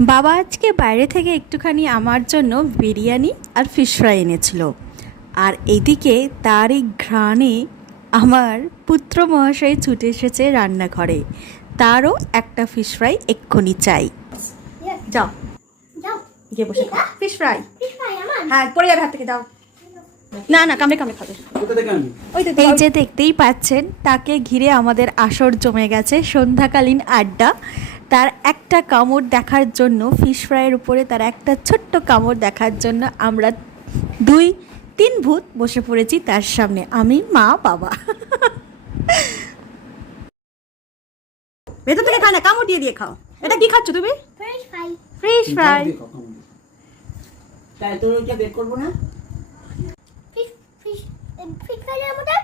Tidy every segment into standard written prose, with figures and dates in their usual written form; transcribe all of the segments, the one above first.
বাবা আজকে বাইরে থেকে একটুখানি আমার জন্য বিরিয়ানি আর ফিশ ফ্রাই এনেছিল। আর এদিকে তারই ঘ্রাণে আমার পুত্র মহাশয় ছুটে এসেছে রান্নাঘরে। তারও একটা ফিশ ফ্রাই এক্ষুনি চাই। যাও যাও গিয়ে বসে খাও ফিশ ফ্রাই। ফিশ ফ্রাই আমার হ্যাঁ, পড়ে যাবে হাত থেকে। যাও। না না, কামড়ে কামড়ে খাবে। এই যে দেখতেই পাচ্ছেন, তাকে ঘিরে আমাদের আসর জমে গেছে, সন্ধ্যাকালীন আড্ডা। তার একটা কামড় দেখার জন্য, ফিশ ফ্রাইয়ের উপরে তার একটা ছোট্ট কামড় দেখার জন্য আমরা 2-3 ভূত বসে পড়েছি তার সামনে, আমি, মা, বাবা। ভেতর থেকে খায় না, কামড় দিয়ে দিয়ে খাও। এটা কি খাচ্ছ তুমি? Fish fry. Fish fry. তাই তোর ওইটা বের করবো না? ফিশ ফিশ ফিশ ফ্রাইয়ের মধ্যে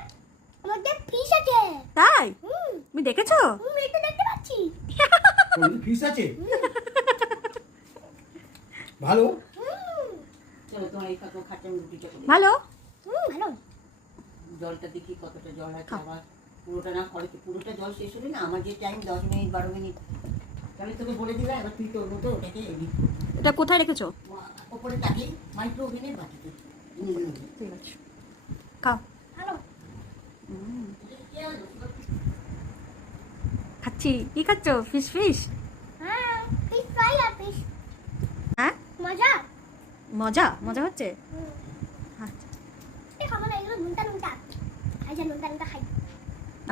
আমাদের ফিশ আছে। তাই? তুমি দেখেছো? এটা দেখতে পাচ্ছি। ফিশ আছে ভালো। চলো তোমার এই কাকু খাটেন রুটিটা করে ভালো। ভালো। জলটা দেখি কতটা জল আছে। আবার পুরোটা না করে, পুরোটা জল শেষ হলে না আমার যে টাইম 10 মিনিট 12 মিনিট, তাহলে তোকে বলে দিলে এবার তুই তোর মতো ওটাকে এডিট কর। এটা কোথায় রেখেছো? ওপরে তাকে মাইক্রো ওভেনের বাটিতে। ঠিক আছে, খাও। ভালো। খাচ্ছি। কি খাচ্ছ? Fish fish? হ্যাঁ, ফিশ ফ্রাই আর ফিশ। হ্যাঁ, মজা। মজা মজা হচ্ছে। আচ্ছা, এই খাবো না, এগুলো নুনটা নুনটা। খাই যা নুনটা নুনটা খাই।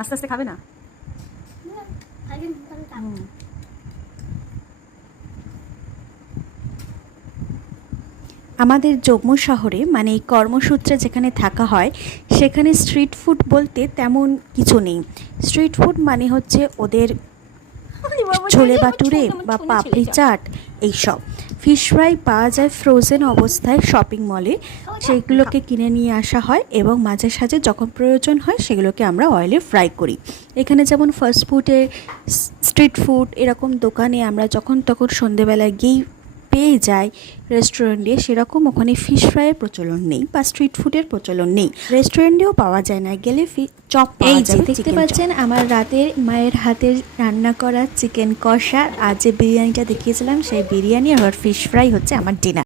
আস্তে আস্তে খাবে না? খাই যা নুনটা নুনটা। আমাদের জম্মু শহরে, মানে এই কর্মসূত্রে যেখানে থাকা হয়, সেখানে স্ট্রিট ফুড বলতে তেমন কিছু নেই। স্ট্রিট ফুড মানে হচ্ছে ওদের ছোলে বাটুরে বা পাপড়ি চাট, এইসব। ফিশ ফ্রাই পাওয়া যায় ফ্রোজেন অবস্থায় শপিং মলে, সেগুলোকে কিনে নিয়ে আসা হয় এবং মাঝে সাঝে যখন প্রয়োজন হয় সেগুলোকে আমরা অয়েলে ফ্রাই করি। এখানে যেমন ফাস্ট ফুডে, স্ট্রিট ফুড এরকম দোকানে আমরা যখন তখন সন্ধেবেলায় গিয়েই পেয়ে যাই রেস্টুরেন্টে, সেরকম ওখানে ফিশ ফ্রাইয়ের প্রচলন নেই বা স্ট্রিট ফুডের প্রচলন নেই। রেস্টুরেন্টেও পাওয়া যায় না, গেলে চপ পাওয়া যাবে। দেখতে পাচ্ছেন আমার রাতের মায়ের হাতের রান্না করা চিকেন কষা, আর যে বিরিয়ানিটা দেখিয়েছিলাম সেই বিরিয়ানি আর ফিশ ফ্রাই হচ্ছে আমার ডিনার।